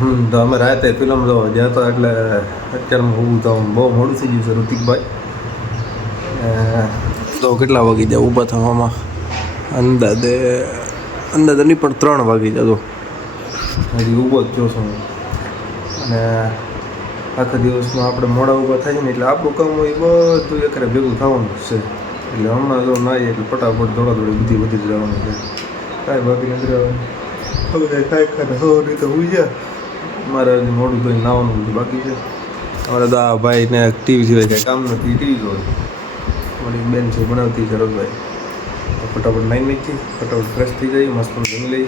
તો અમે રાતે ફિલ્મ જોવા ગયા હતા એટલે અત્યારમાં ઊભું થવા બહુ મોડું થઈ ગયું છે ઋતિકભાઈ. તો કેટલા વાગી જાય ઊભા થવામાં? અંદાજે નહીં પણ 3 વાગી જતો. હજી ઊભો જ થયો છું. અને આખા દિવસમાં આપણે મોડા ઊભા થાય ને એટલે આપણું કામ હોય બધું એકરે ભેગું થવાનું છે. એટલે હમણાં જો ના એટલે ફટાફટ દોડી વધી જવાનું છે. કાંઈ ભાભી અંદર હવે કાંઈ ખાને હો નહીં તો હોઈ જાય. મારે હજી મોડું તો નાવાનું બધું બાકી છે. અમારે તો આ ભાઈને ટીવી સિવાય કાંઈ કામ નથી. ટીવી જોવે મારી બેન છે બનાવતી છે રસભાઈ. તો ફટાફટ નાઈ નાખી ફટાફટ ફ્રેશ થઈ જાય મસ્ત જમી લઈ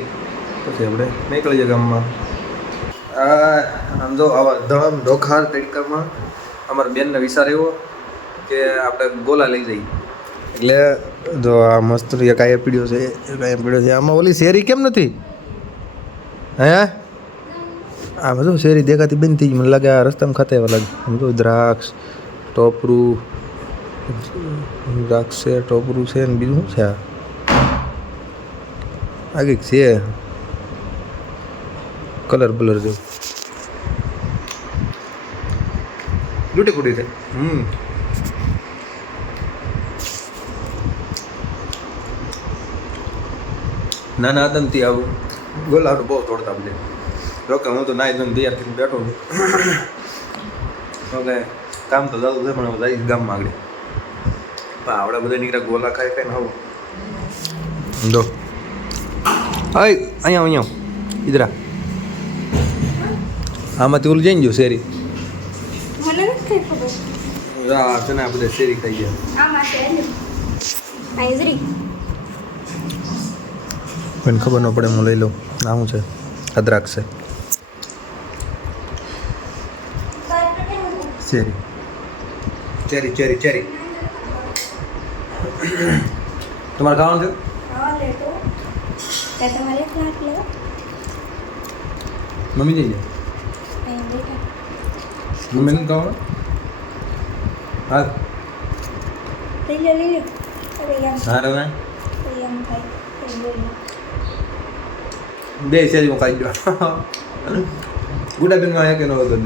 પછી આપણે નીકળી જાય ગામમાં. આમ જો આવા ધમ ધોખાર તડકામાં અમારા બેનને વિચાર એવો કે આપણે ગોલા લઈ જઈએ. એટલે જો આ મસ્ત એક આયા પીડ્યો છે આમાં ઓલી શેરી કેમ નથી? હે આ બધું શેરી દેખાતી બંધ થઈ ગઈ. મને લાગે આ રસ્તામાં ખાતા એવા લાગે. સમજો દ્રાક્ષ ટોપરું છે ટોપરું છે ને બીજું શું છે? આ કંઈક છે કલર બલર જેવું લૂટી ફૂટી છે. નાના હતા ને ત્યાં આવું ગોલાનું બહુ તોડતા બધે. જોકે હું તો નાઈ ધોઈને તૈયાર થઈને બેઠો છું. એટલે કામ તો જતું છે પણ હવે જઈશ ગામમાં આગળ. આવડે બધા નીકળ્યા ગોલા ખાઈ ને આવું જો અહીંયા ઇધરા આમાંથી ઓલું જઈને જો શેરી છે ને આ બધા શેરી ખાઈ ગયા. પણ ખબર ન પડે હું લઈ લઉં. આ શું છે? અદરક છે ચેરી ચેરી ચેરી. તમારે ખાવાનું છે? મમ્મી જઈ જાય. મમ્મી નથી ખાવાનું? હા હા બે શેરી હું ખાઈ ગયો. ગુડાબેનમાં આવ્યા કે ન હતો?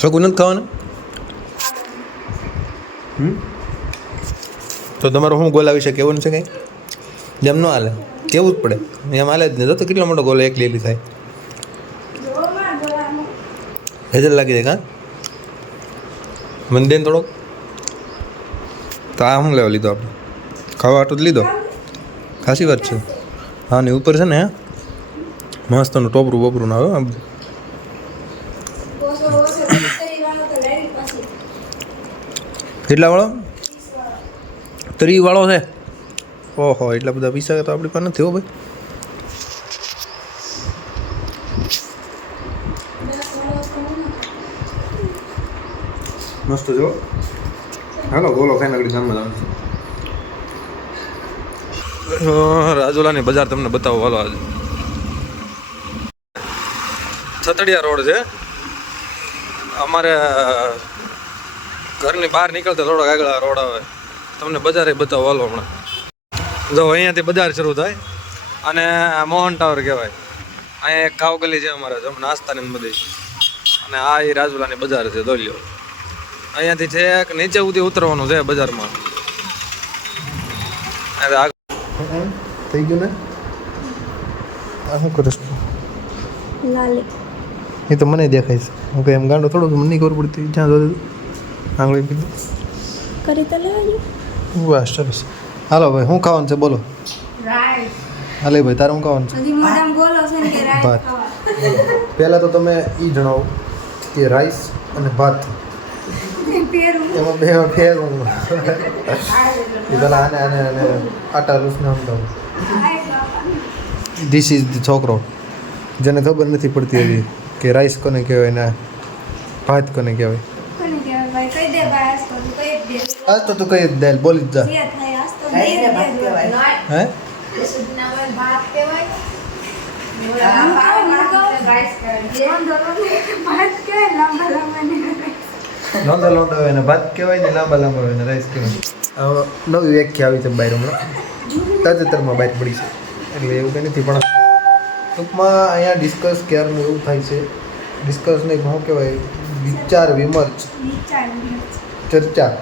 શકું નથી ખાવાનું? તો તમારો શું ગોલ આવી શકે કેવું છે? કંઈ જેમ ન હાલે કેવું જ પડે. એમ હાલે જ નહીં. તો કેટલો મોટો ગોલ એક લીલી થાય. હેજલ લાગી જાય. મને દે ને થોડોક. તો આ શું લેવા લીધો આપણે? ખાવા આટલું જ લીધો? ખાસી વાત છે. હા ને ઉપર છે ને મસ્તનું ટોપરું બોપરું ના આવે આમ. કેટલા વાળો? 30 વાળો છે. ઓહો એટલા બધા પૈસા તો આપણી પાસે નથી હો ભાઈ. મસ્ત જો. હાલો બોલો ખાઈને આગળ ગામમાં જવાનું. રાજુલાની બજાર તમને બતાવો હાલો. આજે છતડિયા રોડ છે. અમારે ઘરની બહાર નીકળતા થોડોક આગળ રોડ આવે. તમને બજારે બતાવો હાલો હમણાં. જો અહીંયાથી બજાર શરૂ થાય અને મોહન ટાવર કહેવાય. અહીંયા એક ખાવ ગલી છે અમારે નાસ્તાની બધી. અને આ એ રાજુલાની બજાર છે. જોઈ લો અહીંયાથી છેક નીચે સુધી ઉતરવાનું છે બજારમાં. થઈ ગયું ને? આ શું કરીશ? એ તો મને દેખાય છે. હું કંઈ એમ ગાંડો થોડો મને નહીં ખબર પડતી. જ્યાં જોયું આંગળી પીધું કરી તો લેવાની. બસ સરસ. હાલો ભાઈ શું ખાવાનું છે બોલો? હાલે ભાઈ તારે શું ખાવાનું છે? ભાત. પહેલાં તો તમે એ જણાવો કે રાઈસ અને ભાત એમાં બે ફેરવું. એ પેલા આને આને આને આટા લૂસને સમજાવું. ધીસ ઇઝ ધ છોકરો જેને ખબર નથી પડતી હજી કે રાઈસ કોને કહેવાય ને ભાત કોને કહેવાય. આજ તો તું કઈ જ દે બોલી જ જા. હે લોંદા લોંદા હોય ને ભાત કહેવાય ને લાંબા લાંબા હોય ને રાઈસ કહેવાય. નવી વ્યાખ્યા આવી છે બહાર હમણાં. તાજેતરમાં બહાર પડી છે, એટલે એવું કંઈ નથી. પણ ટૂંકમાં અહીંયા ડિસ્કસ ક્યારનું એવું થાય છે, ડિસ્કસ નહીં શું કહેવાય, વિચાર વિમર્શ, ચર્ચા,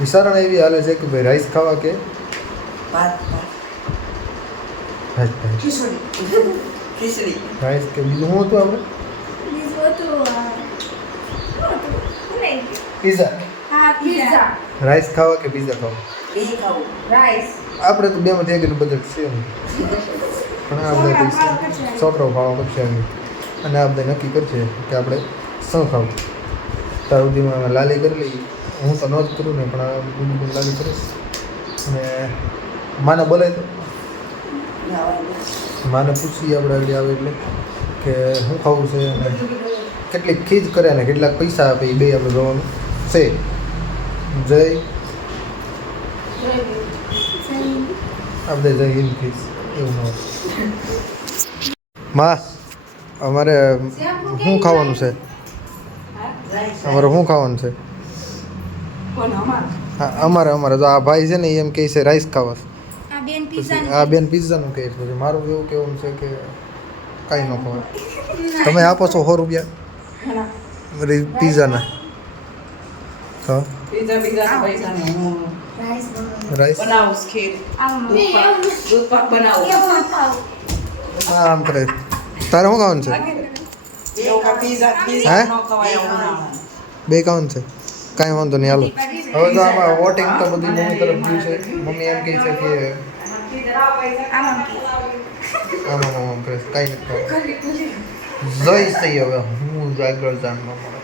વિચારણા એવી હાલે છે કે ભાઈ રાઈસ ખાવા કે રાઈસ કે બીજું શું હતું આપણે? પીઝા. રાઈસ ખાવા કે પીઝા ખાવા? આપણે તો બેમાંથી એકનું બજેટ છે નહીં, પણ આ બધા છોકરાઓ ખાવા પડશે અને આ બધા નક્કી કરશે કે આપણે શું ખાવું. ત્યાં સુધીમાં લાલી કરી લઈ. હું તો ન જ કરું ને, પણ આ ગુડ લાલી કરીશ. અને માને બોલાય તો માને પૂછીએ આપણે આગળ આવે એટલે કે શું ખાવું છે અને કેટલીક ખીજ કરે ને કેટલાક પૈસા આપે, એ બે આપણે જોવાનું છે. જય આપણે જય હિન્દ ખીજ એવું ન હોય. માં અમારે શું ખાવાનું છે? અમારે શું ખાવાનું છે? અમારે તો આ ભાઈ છે ને એમ કહે છે રાઈસ ખાવા. આ બેન પિઝાનું કહે છે. પછી મારું એવું કહેવું છે કે કાંઈ ન ખવાય. તમે આપો છો 100 રૂપિયા પિઝાના? હા રાઈસ આમ કરે. તારે શું ખાવાનું છે? હે બે ખાવાનું છે? કાંઈ વાંધો નહીં, હાલો. હવે તો આમાં વોટિંગ તો બધી મમ્મી તરફ ગયું છે. મમ્મી એમ કહે છે કે આમાં કાંઈ નથી. જઈશ થઈ હવે હું આગળ જાણવા મળે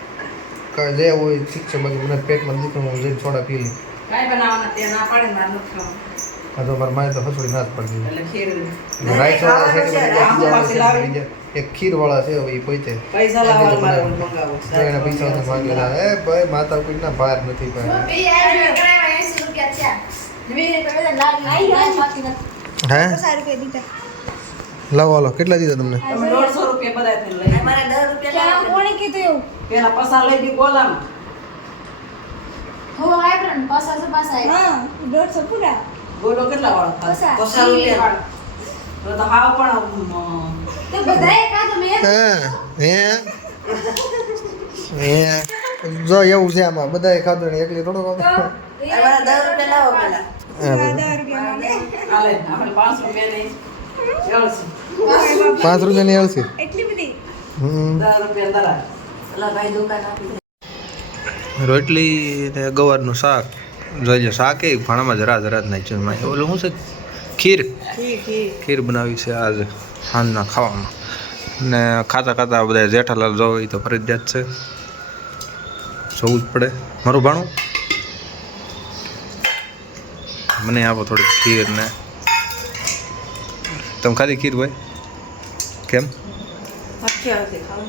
કાંઈ જે હોય ઠીક છે. બાકી મને પેટમાં દીકરો હું જઈને સોડા પી લઈ. હા તો મારા માએ તો હસોડી ના જ પડી. રાઈસ વાળા છે કે એક ખીર વાળા છે, હવે એ પોતે એને પૈસા માંગેલા. એ ભાઈ માતા કોઈ ના બહાર નથી ભાઈ. હે લાવો હાલો. કેટલા દીધા તમને? 150 રૂપિયા બધા ગોલો કેટલા વાળો? 50 રૂપિયા તો હાવ પણ તો બધાય કાતો મે હે જો એવું છે આમાં બધાય ખાધું ને એકલી થોડો ખાધું. અમારા 10 રૂપિયા લાવો પેલા. 10 રૂપિયા હાલે આપણે 5 રૂપિયા નહીં એળસી. 5 રૂપિયાની એળસી એટલી બધી? 10 રૂપિયા તરા અલા ભાઈ દુકાન આપી. રોટલી ને ગવારનું શાક જોઈએ. શાક એ ઘણામાં જરા જ નાખ્યું. ઓલું શું છે? ખીર બનાવી છે આજે સાંજના ખાવામાં. ને ખાતા બધા જેઠાલાલ જોવે એ તો ફરજિયાત છે, જોવું જ પડે. મારું ભાણું મને આપો થોડીક ખીર ને. તમે ખાધી ખીર ભાઈ? કેમ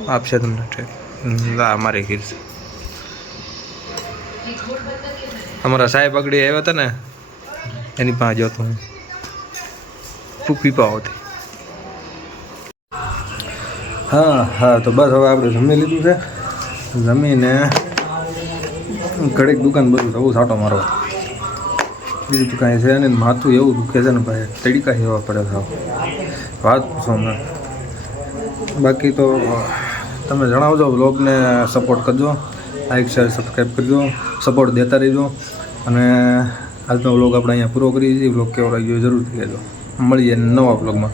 આપશે તમને? અમારી ખીર છે. અમારા સાહેબ આગળ આવ્યા હતા ને એની પાસે જતો હું પીપા હતી. હા તો બસ હવે આપણે જમી લીધું છે. જમીને ઘડીક દુકાન બધું જવું છાંટો મારવા. બીજું તો કાંઈ છે ને. માથું એવું દુખે છે ને ભાઈ, તડીકા એવા પડે છે. વાત પૂછો મેં. બાકી તો તમે જણાવજો. વ્લોગને સપોર્ટ કરજો, લાઈક શેર સબસ્ક્રાઈબ કરજો, સપોર્ટ દેતા રહેજો. અને આજનો વ્લોગ આપણે અહીંયા પૂરો કરીએ છીએ. વ્લોગ કેવો રહ્યો જરૂરથી કહેજો. મળીએ નવા વ્લોગમાં.